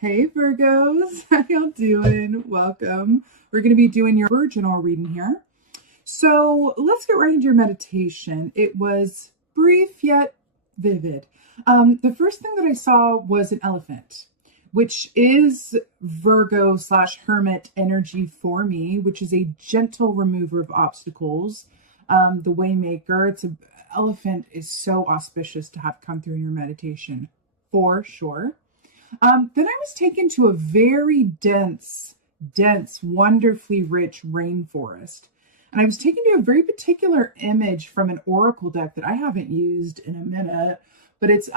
Hey Virgos, how y'all doing? Welcome. We're going to be doing your general reading here. So let's get right into your meditation. It was brief yet vivid. The first thing that I saw was an elephant, which is Virgo / hermit energy for me, which is a gentle remover of obstacles. The waymaker. Elephant is so auspicious to have come through in your meditation, for sure. Then I was taken to a very dense, wonderfully rich rainforest. And I was taken to a very particular image from an oracle deck that I haven't used in a minute, but it's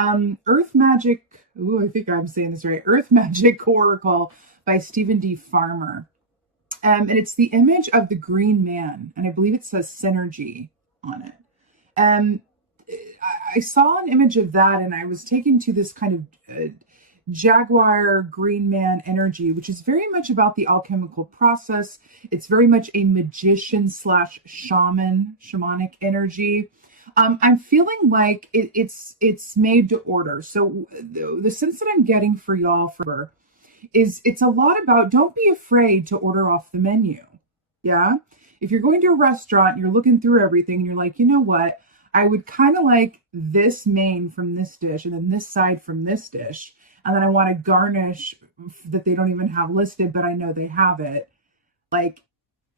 Earth Magic. Ooh, I think I'm saying this right. Earth Magic Oracle by Stephen D. Farmer. And it's the image of the green man, and I believe it says synergy on it. I saw an image of that, and I was taken to this kind of jaguar green man energy, which is very much about the alchemical process. It's very much a magician / shamanic energy. I'm feeling like it's made to order. So the sense that I'm getting for y'all is it's a lot about, don't be afraid to order off the menu. Yeah. If you're going to a restaurant, you're looking through everything and you're like, you know what? I would kind of like this main from this dish and then this side from this dish. And then I want to garnish that they don't even have listed, but I know they have it. Like,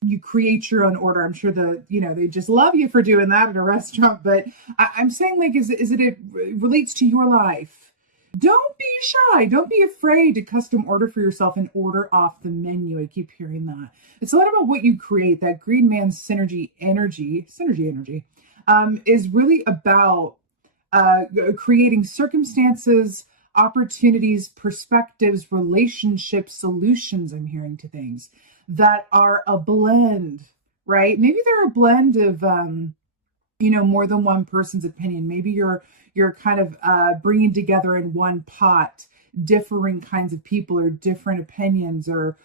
you create your own order. I'm sure they just love you for doing that at a restaurant. But I'm saying, like, it relates to your life. Don't be shy. Don't be afraid to custom order for yourself and order off the menu. I keep hearing that. It's a lot about what you create. That green man synergy energy is really about creating circumstances, opportunities, perspectives, relationships, solutions, I'm hearing, to things that are a blend, right? Maybe they're a blend of, more than one person's opinion. Maybe you're kind of bringing together in one pot differing kinds of people or different opinions or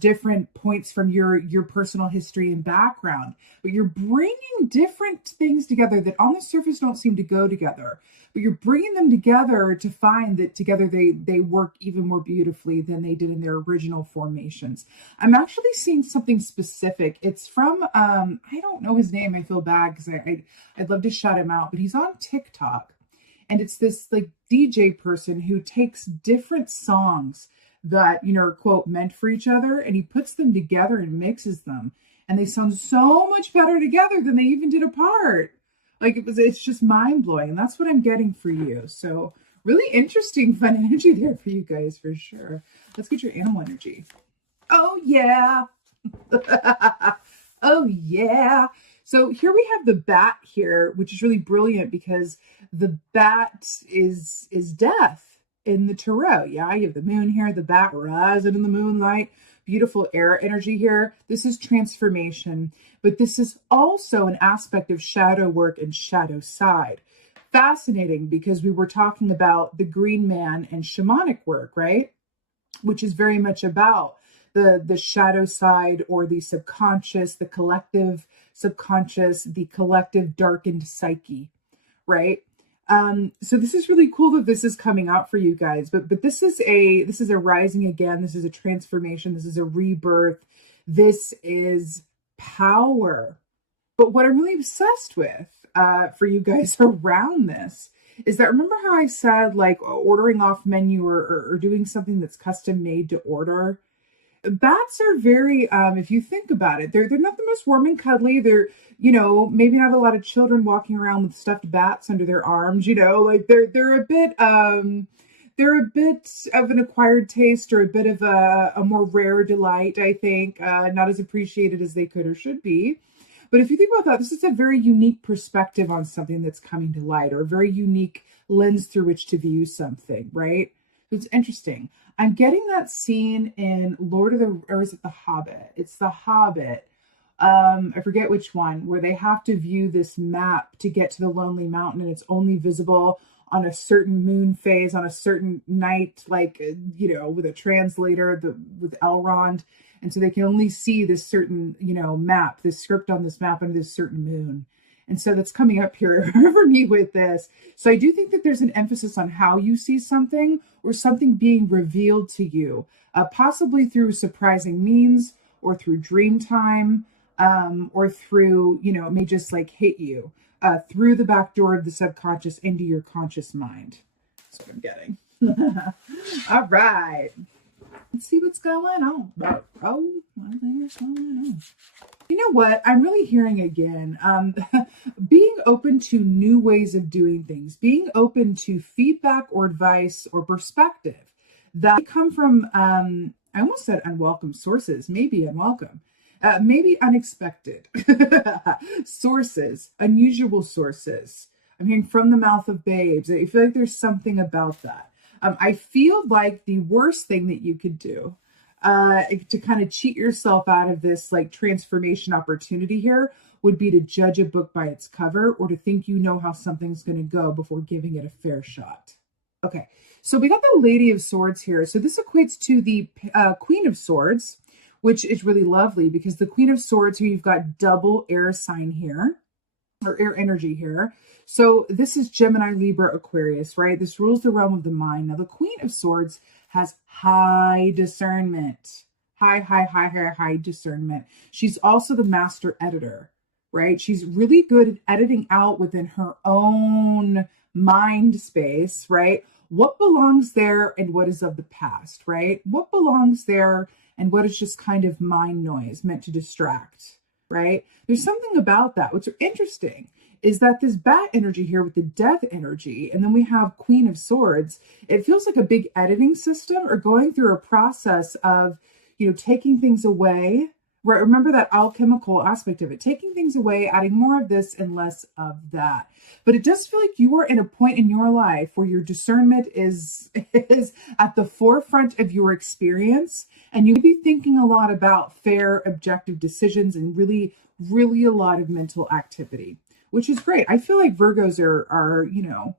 different points from your personal history and background, but you're bringing different things together that on the surface don't seem to go together, but you're bringing them together to find that together they work even more beautifully than they did in their original formations. I'm actually seeing something specific. It's from, I don't know his name. I feel bad because I'd love to shout him out, but he's on TikTok, and it's this like DJ person who takes different songs that, are, quote, meant for each other, and he puts them together and mixes them, and they sound so much better together than they even did apart. Like, it's just mind-blowing, and that's what I'm getting for you. So really interesting, fun energy there for you guys, for sure. Let's get your animal energy. Oh yeah. Oh yeah. So here we have the bat here, which is really brilliant because the bat is death in the tarot. Yeah, you have the moon here, the bat rising in the moonlight, beautiful air energy here. This is transformation, but this is also an aspect of shadow work and shadow side. Fascinating, because we were talking about the green man and shamanic work, right? Which is very much about the shadow side, or the subconscious, the collective subconscious, the collective darkened psyche, right? So this is really cool that this is coming out for you guys, but this is a rising again. This is a transformation. This is a rebirth. This is power. But what I'm really obsessed with, for you guys around this is that, remember how I said, like, ordering off menu or doing something that's custom made to order? Bats are very, if you think about it, they're not the most warm and cuddly. They're, maybe not a lot of children walking around with stuffed bats under their arms, like they're a bit of an acquired taste, or a bit of a more rare delight, I think, not as appreciated as they could or should be. But if you think about that, this is a very unique perspective on something that's coming to light, or a very unique lens through which to view something, right? So it's interesting. I'm getting that scene in or is it The Hobbit? It's The Hobbit. I forget which one, where they have to view this map to get to the Lonely Mountain, and it's only visible on a certain moon phase, on a certain night, like, with a translator, with Elrond. And so they can only see this certain, map, this script on this map under this certain moon. And so that's coming up here for me with this. So I do think that there's an emphasis on how you see something or something being revealed to you, possibly through surprising means or through dream time, or through, you know, it may just like hit you through the back door of the subconscious into your conscious mind. That's what I'm getting. All right. Let's see what's going on. Oh, one thing is going on. You know what? I'm really hearing again, being open to new ways of doing things, being open to feedback or advice or perspective that come from, I almost said unwelcome sources, maybe unwelcome, maybe unexpected sources, unusual sources. I'm hearing from the mouth of babes. I feel like there's something about that. I feel like the worst thing that you could do to kind of cheat yourself out of this like transformation opportunity here would be to judge a book by its cover or to think you know how something's going to go before giving it a fair shot. Okay, so we got the Lady of Swords here. So this equates to the Queen of Swords, which is really lovely because the Queen of Swords here, you've got double air sign here, or air energy here. So this is Gemini, Libra, Aquarius, right? This rules the realm of the mind. Now the Queen of Swords has high discernment, high discernment. She's also the master editor, right? She's really good at editing out within her own mind space, right? What belongs there and what is of the past, right? What belongs there and what is just kind of mind noise meant to distract, right? There's something about that. What's interesting is that this bat energy here with the death energy, and then we have Queen of Swords, it feels like a big editing system or going through a process of, you know, taking things away. Right? Remember that alchemical aspect of it, taking things away, adding more of this and less of that. But it does feel like you are in a point in your life where your discernment is at the forefront of your experience. And you may be thinking a lot about fair, objective decisions and really, really a lot of mental activity, which is great. I feel like Virgos are, you know,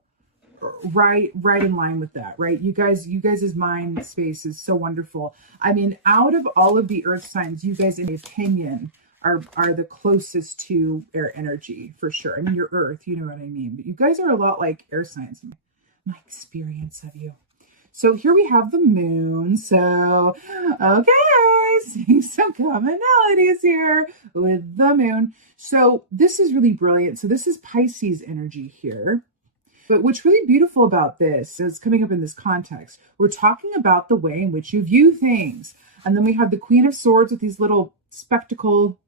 right in line with that, right? You guys' mind space is so wonderful. I mean, out of all of the earth signs, you guys, in my opinion, are the closest to air energy for sure. I mean, you're earth, you know what I mean? But you guys are a lot like air signs, my experience of you. So here we have the moon. So, okay, seeing some commonalities here with the moon. So this is really brilliant. So this is Pisces energy here. But what's really beautiful about this is coming up in this context, we're talking about the way in which you view things. And then we have the Queen of Swords with these little spectacle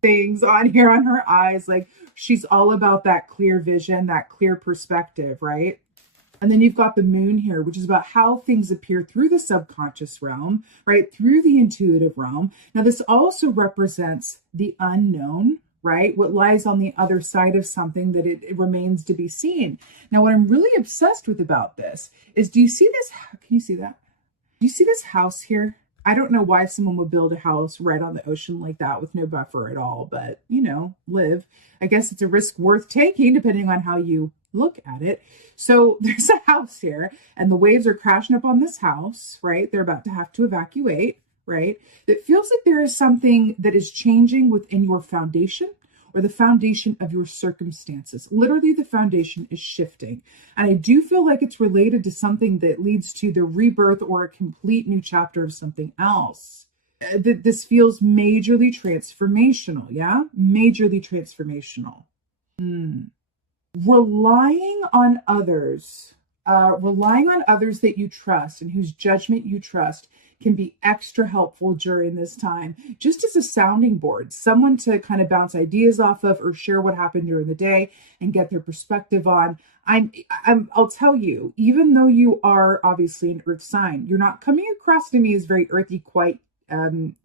things on here on her eyes. Like she's all about that clear vision, that clear perspective, right? And then you've got the moon here, which is about how things appear through the subconscious realm, right? Through the intuitive realm. Now, this also represents the unknown, right? What lies on the other side of something that it remains to be seen. Now, what I'm really obsessed with about this is, do you see this? Can you see that? Do you see this house here? I don't know why someone would build a house right on the ocean like that with no buffer at all, but, you know, live. I guess it's a risk worth taking depending on how you look at it. So there's a house here and the waves are crashing up on this house, right? They're about to have to evacuate, right? It feels like there is something that is changing within your foundation or the foundation of your circumstances. Literally, the foundation is shifting. And I do feel like it's related to something that leads to the rebirth or a complete new chapter of something else. This feels majorly transformational, yeah? Majorly transformational. Relying on others that you trust and whose judgment you trust can be extra helpful during this time, just as a sounding board, someone to kind of bounce ideas off of or share what happened during the day and get their perspective on. I'll tell you, even though you are obviously an earth sign, you're not coming across to me as very earthy quite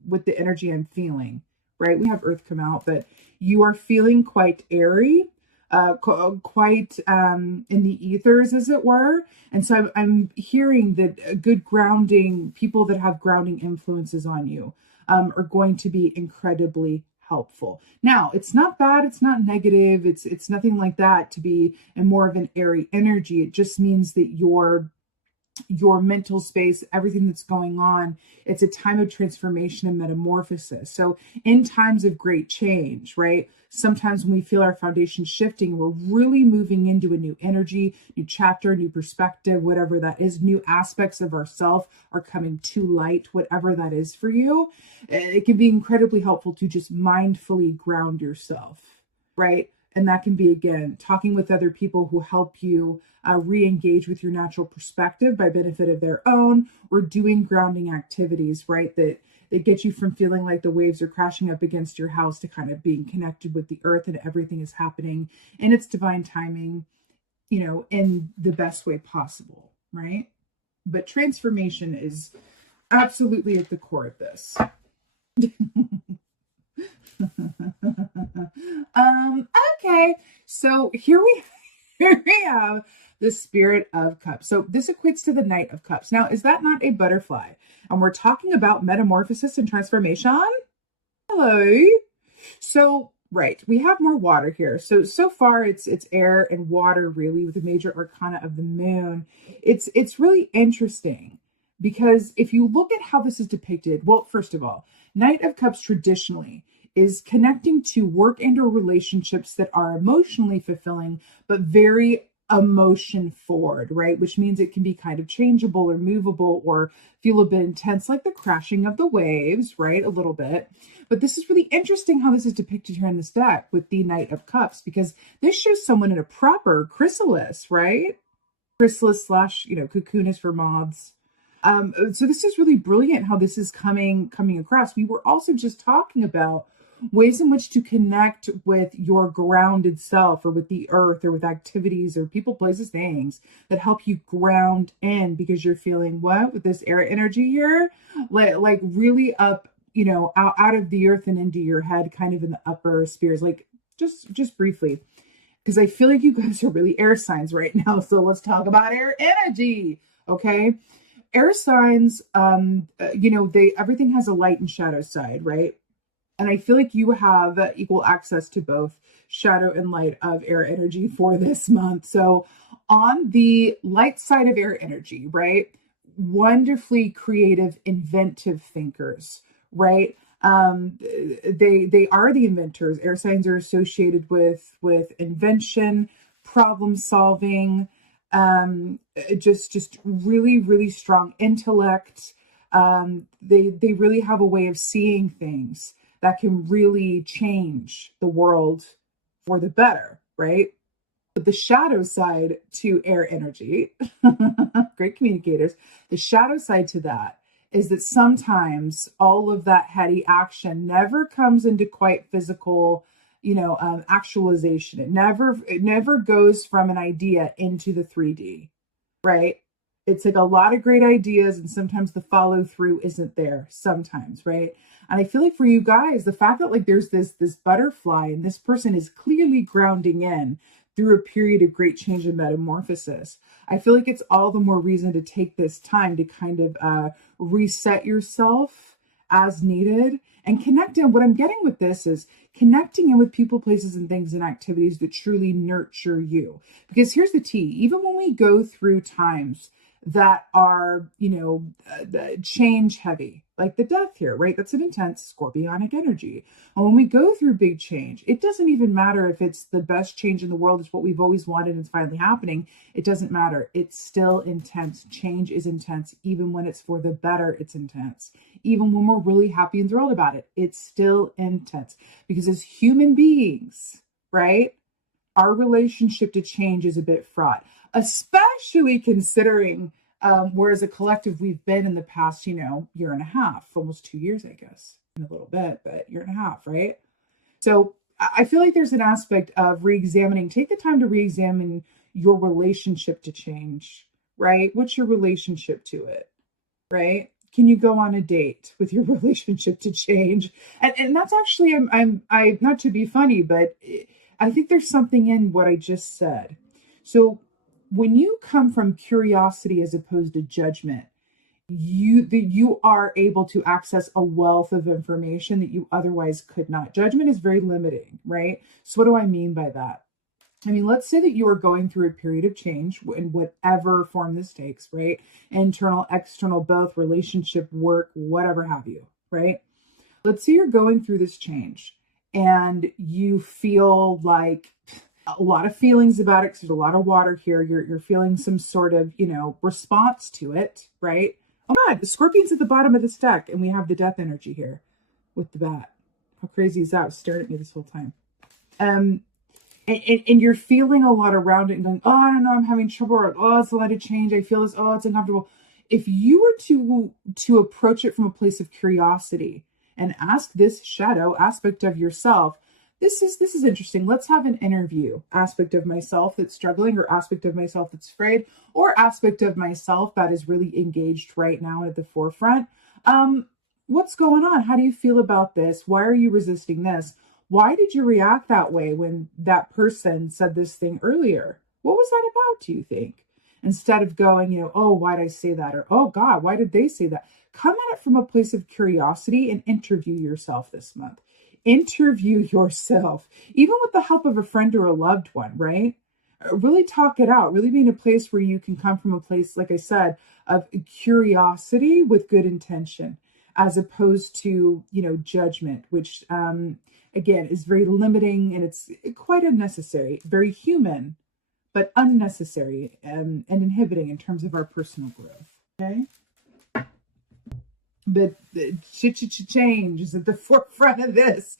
with the energy I'm feeling, right? We have earth come out, but you are feeling quite airy, quite in the ethers, as it were. And so I'm hearing that good grounding, people that have grounding influences on you are going to be incredibly helpful. Now, it's not bad, it's not negative, it's nothing like that to be in more of an airy energy. It just means that you're your mental space, everything that's going on. It's a time of transformation and metamorphosis. So in times of great change, right? Sometimes when we feel our foundation shifting, we're really moving into a new energy, new chapter, new perspective, whatever that is, new aspects of ourself are coming to light, whatever that is for you. It can be incredibly helpful to just mindfully ground yourself, right? And that can be, again, talking with other people who help you re-engage with your natural perspective by benefit of their own, or doing grounding activities, right? That get you from feeling like the waves are crashing up against your house to kind of being connected with the earth and everything is happening in its divine timing, in the best way possible, right? But transformation is absolutely at the core of this. Okay, so here we have the Spirit of Cups. So this equates to the Knight of Cups. Now, is that not a butterfly? And we're talking about metamorphosis and transformation. Hello. So, right, we have more water here. So far it's air and water, really, with the major arcana of the moon. It's really interesting because if you look at how this is depicted, well, first of all, Knight of Cups traditionally is connecting to work and or relationships that are emotionally fulfilling, but very emotion forward, right? Which means it can be kind of changeable or movable or feel a bit intense, like the crashing of the waves, right? A little bit. But this is really interesting how this is depicted here in this deck with the Knight of Cups, because this shows someone in a proper chrysalis, right? Chrysalis slash, cocoonus for moths. So this is really brilliant how this is coming across. We were also just talking about ways in which to connect with your grounded self, or with the earth, or with activities or people, places, things that help you ground in, because you're feeling what with this air energy here, like really up, out of the earth and into your head, kind of in the upper spheres, like just briefly, because I feel like you guys are really air signs right now. So let's talk about air energy. Okay. Air signs, everything has a light and shadow side, right? And I feel like you have equal access to both shadow and light of air energy for this month. So on the light side of air energy, right? Wonderfully creative, inventive thinkers, right? They are the inventors. Air signs are associated with invention, problem solving, just really, really strong intellect. They really have a way of seeing things that can really change the world for the better, right? But the shadow side to air energy, great communicators, the shadow side to that is that sometimes all of that heady action never comes into quite physical, actualization. It never goes from an idea into the 3D, right? It's like a lot of great ideas, and sometimes the follow through isn't there sometimes, right? And I feel like for you guys, the fact that there's this butterfly, and this person is clearly grounding in through a period of great change and metamorphosis, I feel like it's all the more reason to take this time to kind of reset yourself as needed and connect in. What I'm getting with this is connecting in with people, places, and things and activities that truly nurture you. Because here's the tea, even when we go through times that are, change heavy, like the death here, right? That's an intense scorpionic energy. And when we go through big change, it doesn't even matter if it's the best change in the world, it's what we've always wanted and it's finally happening. It doesn't matter. It's still intense. Change is intense. Even when it's for the better, it's intense. Even when we're really happy and thrilled about it, it's still intense. Because as human beings, right, our relationship to change is a bit fraught, especially considering where as a collective we've been in the past, year and a half, almost 2 years, I guess, in a little bit, but year and a half, right? So I feel like there's an aspect of re-examining. Take the time to re-examine your relationship to change, right? What's your relationship to it, right? Can you go on a date with your relationship to change? And that's actually, I'm not to be funny, but I think there's something in what I just said. So when you come from curiosity as opposed to judgment, you are able to access a wealth of information that you otherwise could not. Judgment is very limiting, right? So what do I mean by that? I mean, let's say that you are going through a period of change in whatever form this takes, right? Internal, external, both, relationship, work, whatever have you, right? Let's say you're going through this change and you feel like a lot of feelings about it because there's a lot of water here. You're feeling some sort of, response to it, right? Oh God, the Scorpion's at the bottom of this deck and we have the death energy here with the bat. How crazy is that? It was staring at me this whole time. And you're feeling a lot around it and going, oh, I don't know, I'm having trouble. Or, oh, it's a lot of change. I feel this. Oh, it's uncomfortable. If you were to approach it from a place of curiosity and ask this shadow aspect of yourself, this is interesting. Let's have an interview. Aspect of myself that's struggling, or aspect of myself that's afraid, or aspect of myself that is really engaged right now at the forefront. What's going on? How do you feel about this? Why are you resisting this? Why did you react that way when that person said this thing earlier? What was that about, do you think? Instead of going, oh, why did I say that? Or, oh God, why did they say that? Come at it from a place of curiosity and interview yourself this month. Interview yourself, even with the help of a friend or a loved one, right? Really talk it out, really be in a place where you can come from a place, like I said, of curiosity with good intention, as opposed to, judgment, which, again, is very limiting and it's quite unnecessary, very human, but unnecessary and inhibiting in terms of our personal growth. Okay. But change is at the forefront of this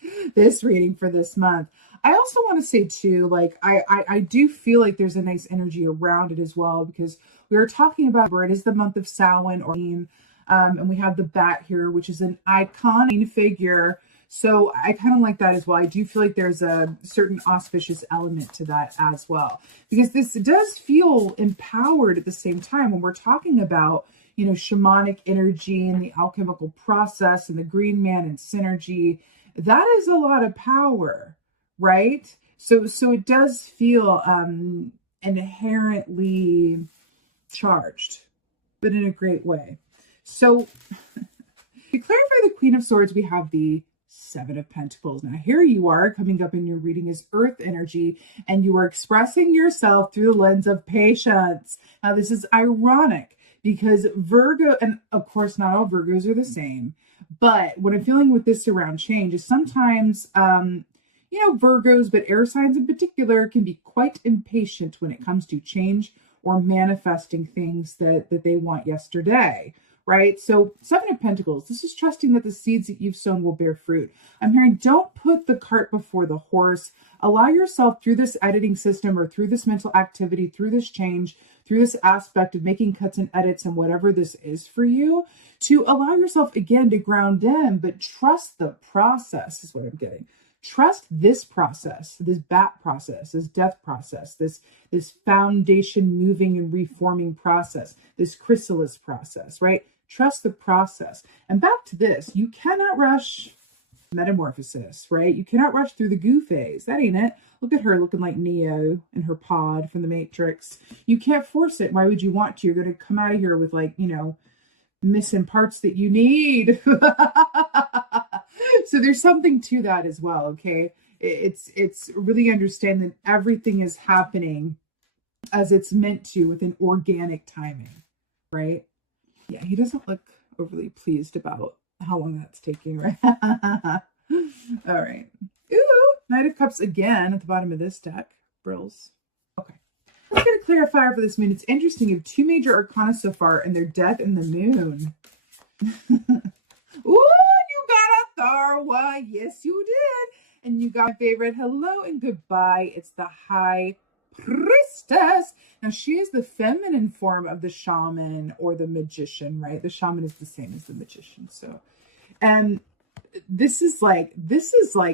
reading for this month. I also want to say too, like, I do feel like there's a nice energy around it as well, because we were talking about where it is the month of Samhain, and we have the bat here, which is an iconic figure. So I kind of like that as well. I do feel like there's a certain auspicious element to that as well, because this does feel empowered at the same time when we're talking about, shamanic energy and the alchemical process and the green man and synergy. That is a lot of power, right? So it does feel inherently charged, but in a great way. So to clarify the Queen of Swords, we have the Seven of Pentacles. Now here you are coming up in your reading as Earth energy, and you are expressing yourself through the lens of patience. Now this is ironic because Virgo, and of course not all Virgos are the same, but what I'm feeling with this around change is sometimes, Virgos, but air signs in particular, can be quite impatient when it comes to change or manifesting things that they want yesterday. Right? So Seven of Pentacles, this is trusting that the seeds that you've sown will bear fruit. I'm hearing, don't put the cart before the horse. Allow yourself through this editing system or through this mental activity, through this change, through this aspect of making cuts and edits and whatever this is for you, to allow yourself again to ground in, but trust the process is what I'm getting. Trust this process, this bat process, this death process, this foundation moving and reforming process, this chrysalis process, right? Trust the process. And back to this, you cannot rush metamorphosis, right? You cannot rush through the goo phase. That ain't it. Look at her looking like Neo in her pod from the Matrix. You can't force it. Why would you want to? You're going to come out of here with, like, missing parts that you need. So there's something to that as well, okay? It's really understand that everything is happening as it's meant to with an organic timing, right? Yeah, he doesn't look overly pleased about how long that's taking, right? All right. Ooh, Knight of Cups again at the bottom of this deck. Brills. Okay. Let's get a clarifier for this moon. It's interesting. You have two major arcana so far, and they're death and the moon. Ooh, you got a thorough one. Yes, you did. And you got my favorite hello and goodbye. It's the High Priestess. Now, she is the feminine form of the shaman or the magician, right? The shaman is the same as the magician. So, and this is like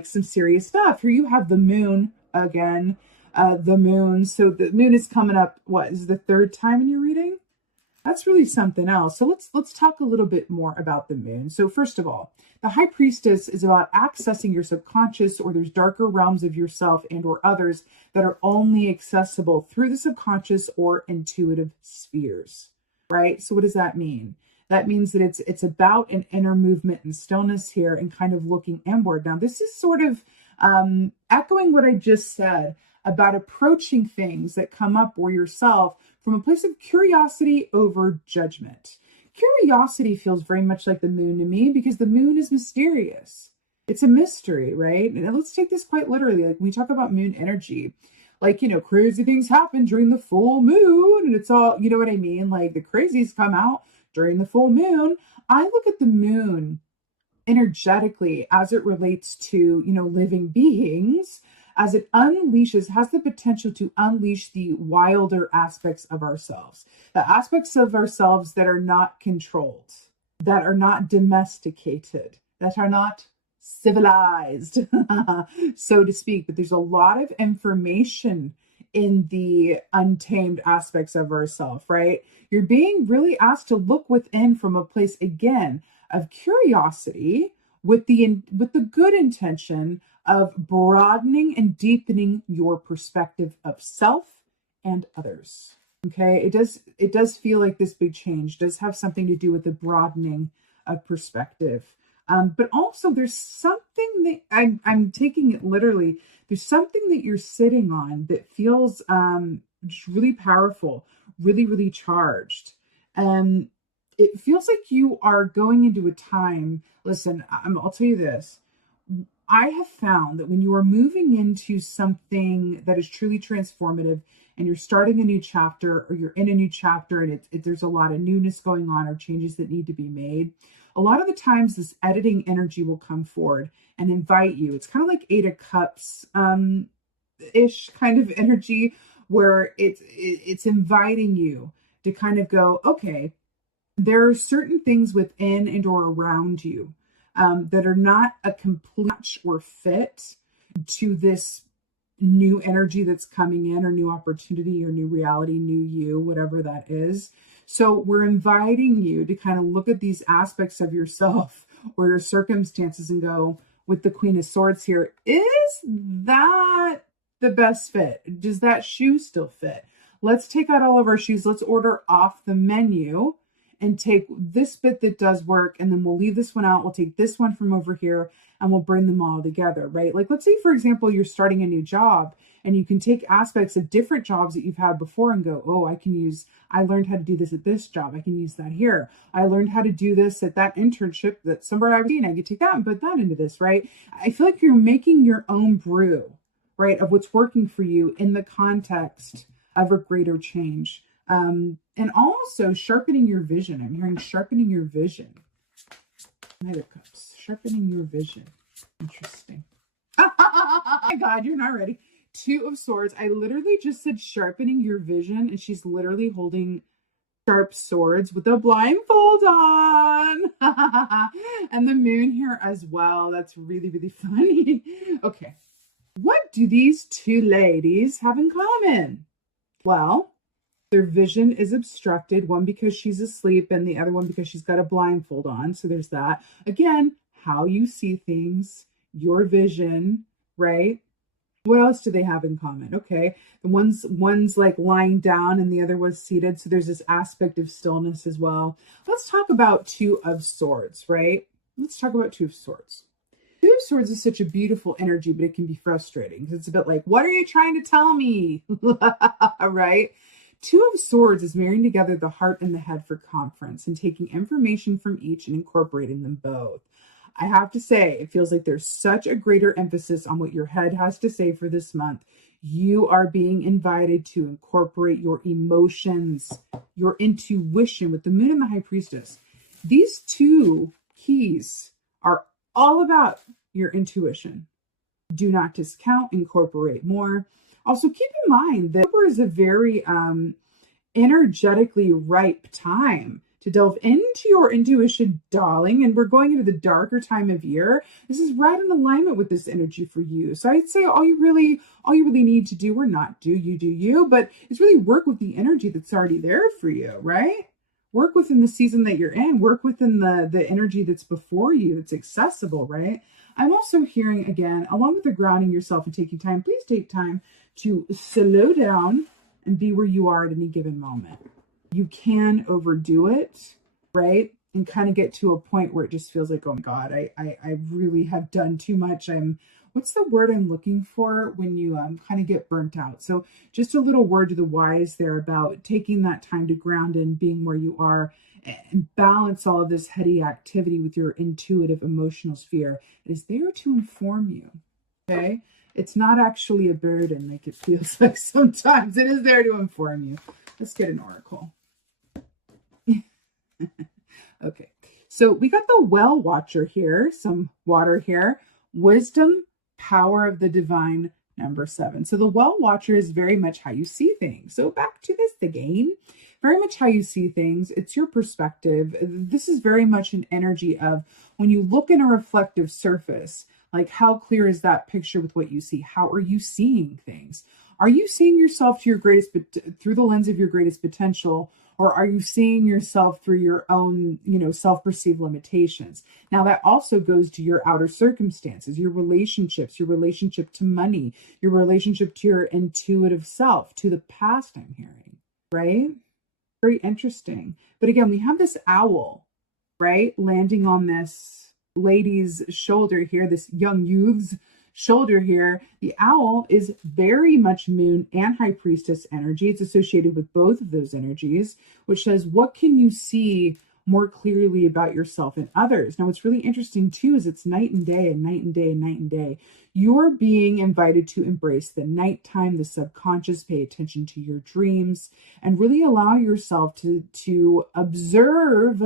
some serious stuff. Here you have the moon again. The moon. So the moon is coming up. What is the third time in your reading? That's really something else. So let's talk a little bit more about the moon. So first of all, the High Priestess is about accessing your subconscious, or there's darker realms of yourself and or others that are only accessible through the subconscious or intuitive spheres, right? So what does that mean? That means that it's about an inner movement and stillness here and kind of looking inward. Now, this is sort of echoing what I just said about approaching things that come up or yourself from a place of curiosity over judgment. Curiosity feels very much like the moon to me because the moon is mysterious. It's a mystery, right? And let's take this quite literally. Like when we talk about moon energy, like, crazy things happen during the full moon and it's all, you know what I mean? Like the crazies come out during the full moon. I look at the moon energetically as it relates to, living beings, as it has the potential to unleash the wilder aspects of ourselves, the aspects of ourselves that are not controlled, that are not domesticated, that are not civilized, so to speak. But there's a lot of information in the untamed aspects of ourselves, right? You're being really asked to look within from a place, again, of curiosity with the good intention of broadening and deepening your perspective of self and others. Okay, it does feel like this big change does have something to do with the broadening of perspective. But also there's something that I'm taking it literally. There's something that you're sitting on that feels just really powerful, really, really charged. It feels like you are going into a time. Listen, I'll tell you this. I have found that when you are moving into something that is truly transformative and you're starting a new chapter or you're in a new chapter and there's a lot of newness going on or changes that need to be made, a lot of the times this editing energy will come forward and invite you. It's kind of like Eight of Cups ish kind of energy where it's inviting you to kind of go, okay, there are certain things within and or around you that are not a complete match or fit to this new energy that's coming in, or new opportunity or new reality, new you, whatever that is. So we're inviting you to kind of look at these aspects of yourself or your circumstances and go, with the Queen of Swords here, is that the best fit? Does that shoe still fit? Let's take out all of our shoes. Let's order off the menu and take this bit that does work, and then we'll leave this one out. We'll take this one from over here and we'll bring them all together, right? Like, let's say, for example, you're starting a new job and you can take aspects of different jobs that you've had before and go, oh, I learned how to do this at this job. I can use that here. I learned how to do this at that internship that somewhere I've seen. I could take that and put that into this, right? I feel like you're making your own brew, right, of what's working for you in the context of a greater change. And also sharpening your vision. I'm hearing sharpening your vision. Knight of Cups, sharpening your vision. Interesting. Oh my God, you're not ready. Two of Swords. I literally just said sharpening your vision, and she's literally holding sharp swords with a blindfold on. And the moon here as well. That's really, really funny. Okay. What do these two ladies have in common? Well, their vision is obstructed, one because she's asleep and the other one because she's got a blindfold on. So there's that. Again, how you see things, your vision, right? What else do they have in common? Okay, the one's like lying down and the other was seated. So there's this aspect of stillness as well. Let's talk about Two of Swords, right? Let's talk about Two of Swords. Two of Swords is such a beautiful energy, but it can be frustrating. It's a bit like, what are you trying to tell me? Right? Two of Swords is marrying together the heart and the head for conference and taking information from each and incorporating them both. I have to say, it feels like there's such a greater emphasis on what your head has to say for this month. You are being invited to incorporate your emotions, your intuition with the moon and the high priestess. These two keys are all about your intuition. Do not discount, incorporate more. Also, keep in mind that October is a very energetically ripe time to delve into your intuition, darling. And we're going into the darker time of year. This is right in alignment with this energy for you. So I'd say all you really need to do, or not do you, but it's really work with the energy that's already there for you, right? Work within the season that you're in. Work within the energy that's before you, that's accessible, right? I'm also hearing, again, along with the grounding yourself and taking time, please take time to slow down and be where you are at any given moment. You can overdo it, right? And kind of get to a point where it just feels like, oh my God, I really have done too much. I'm what's the word I'm looking for when you kind of get burnt out? So just a little word to the wise there about taking that time to ground in, being where you are, and balance all of this heady activity with your intuitive emotional sphere. It is there to inform you. Okay, it's not actually a burden like it feels like sometimes. It is there to inform you. Let's get an oracle. Okay, so we got the well watcher here, some water here. Wisdom, power of the divine, number 7. So the well watcher is very much how you see things. So back to this again, very much how you see things. It's your perspective. This is very much an energy of when you look in a reflective surface, like how clear is that picture with what you see? How are you seeing things? Are you seeing yourself to your greatest, through the lens of your greatest potential? Or are you seeing yourself through your own, self-perceived limitations? Now that also goes to your outer circumstances, your relationships, your relationship to money, your relationship to your intuitive self, to the past, I'm hearing, right? Very interesting. But again, we have this owl, right? Landing on this lady's shoulder here, this young youth's shoulder here. The owl is very much moon and high priestess energy. It's associated with both of those energies, which says, what can you see more clearly about yourself and others? Now, what's really interesting too is it's night and day and night and day and night and day. You're being invited to embrace the nighttime, the subconscious, pay attention to your dreams, and really allow yourself to observe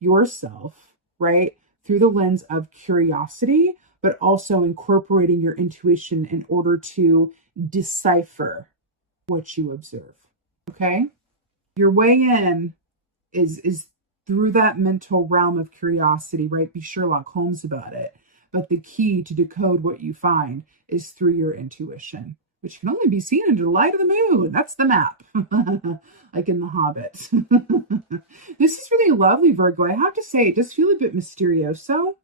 yourself, right, through the lens of curiosity, but also incorporating your intuition in order to decipher what you observe. Okay? Your way in is through that mental realm of curiosity, right? Be Sherlock Holmes about it. But the key to decode what you find is through your intuition, which can only be seen under the light of the moon. That's the map, like in The Hobbit. This is really lovely, Virgo. I have to say, it does feel a bit mysterioso.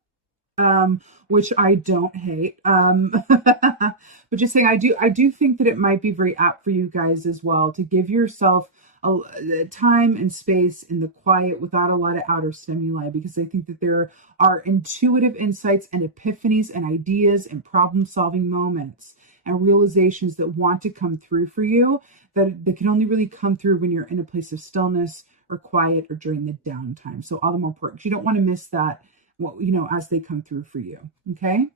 Which I don't hate. But just saying, I do think that it might be very apt for you guys as well to give yourself a time and space in the quiet without a lot of outer stimuli, because I think that there are intuitive insights and epiphanies and ideas and problem-solving moments and realizations that want to come through for you that can only really come through when you're in a place of stillness or quiet or during the downtime. So all the more important. You don't want to miss that, as they come through for you. Okay.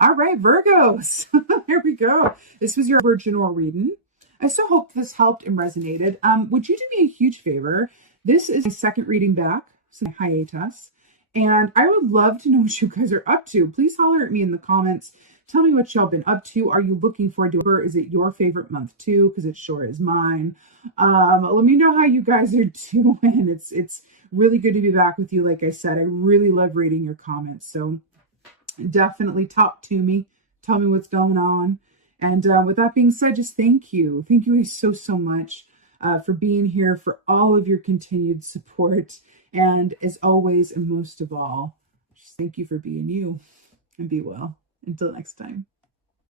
All right, Virgos. Here we go. This was your virginal reading. I so hope this helped and resonated. Would you do me a huge favor? This is my second reading back, so my hiatus. And I would love to know what you guys are up to. Please holler at me in the comments. Tell me what y'all been up to. Are you looking forward to it? Is it your favorite month too? Because it sure is mine. Let me know how you guys are doing. It's really good to be back with you. Like I said, I really love reading your comments. So definitely talk to me. Tell me what's going on. And with that being said, just thank you. Thank you so, so much for being here, for all of your continued support. And as always, and most of all, just thank you for being you, and be well. Until next time.